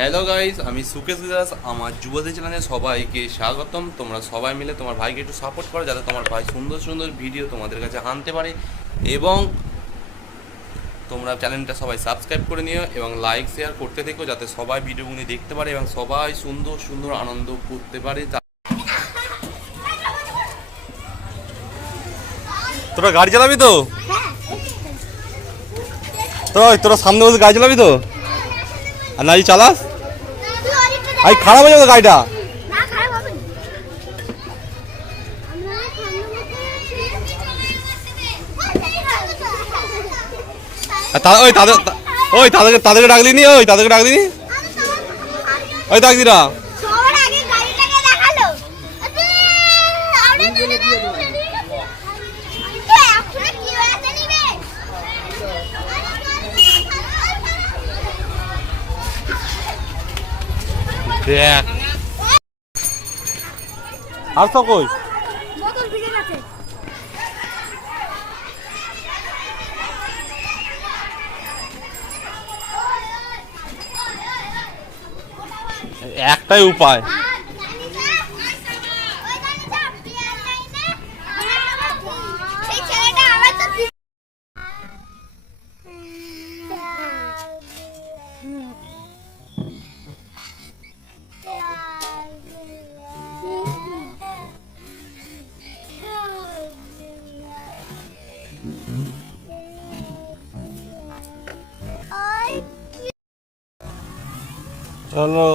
Hello guys, আমি সুকেশ দাস। আমার যুবদী চ্যানেলে সবাইকে স্বাগতম। তোমরা সবাই মিলে তোমার ভাইকে একটু সাপোর্ট করো, যাতে তোমার ভাই সুন্দর সুন্দর ভিডিও তোমাদের কাছে আনতে পারে। এবং তোমরা চ্যানেলটা সবাই সাবস্ক্রাইব করে নিও এবং লাইক শেয়ার করতে থেকো, যাতে সবাই ভিডিওগুলি দেখতে পারে এবং সবাই সুন্দর সুন্দর আনন্দ করতে পারে। তোরা গাড়ি চালাবি তো? তোরা সামনে বসে গাড়ি চালাবি তো? আর না চালাস? আই খারাপ হয়ে যাবে গাড়িটা। তাদেরকে ডাক দিনি, তাদেরকে ডাক দিনি, ডাক দিরা। আর সব কই? একটাই উপায়, চলো।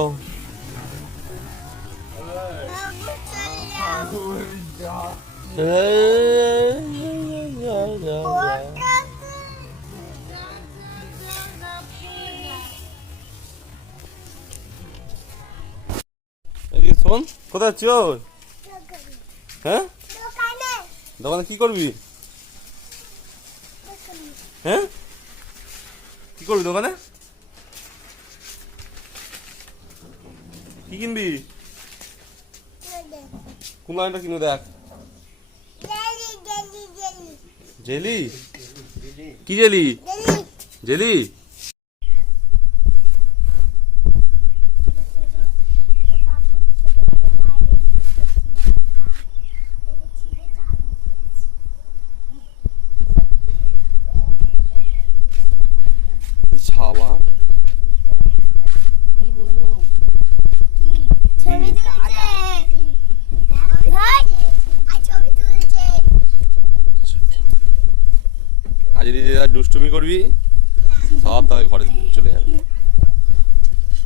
শোন, কোথায় যাচ্ছি? হ্যাঁ, দোকানে কি করবি? হ্যাঁ, কি করবি দোকানে? কি কিনবি? কোন লাইনটা কিনবি? দেখ, জেলি। কি জেলি? জেলি। ছাওয়া আজ যদি দুষ্টুমি করবি সব তাহলে ঘরে চলে যাবে।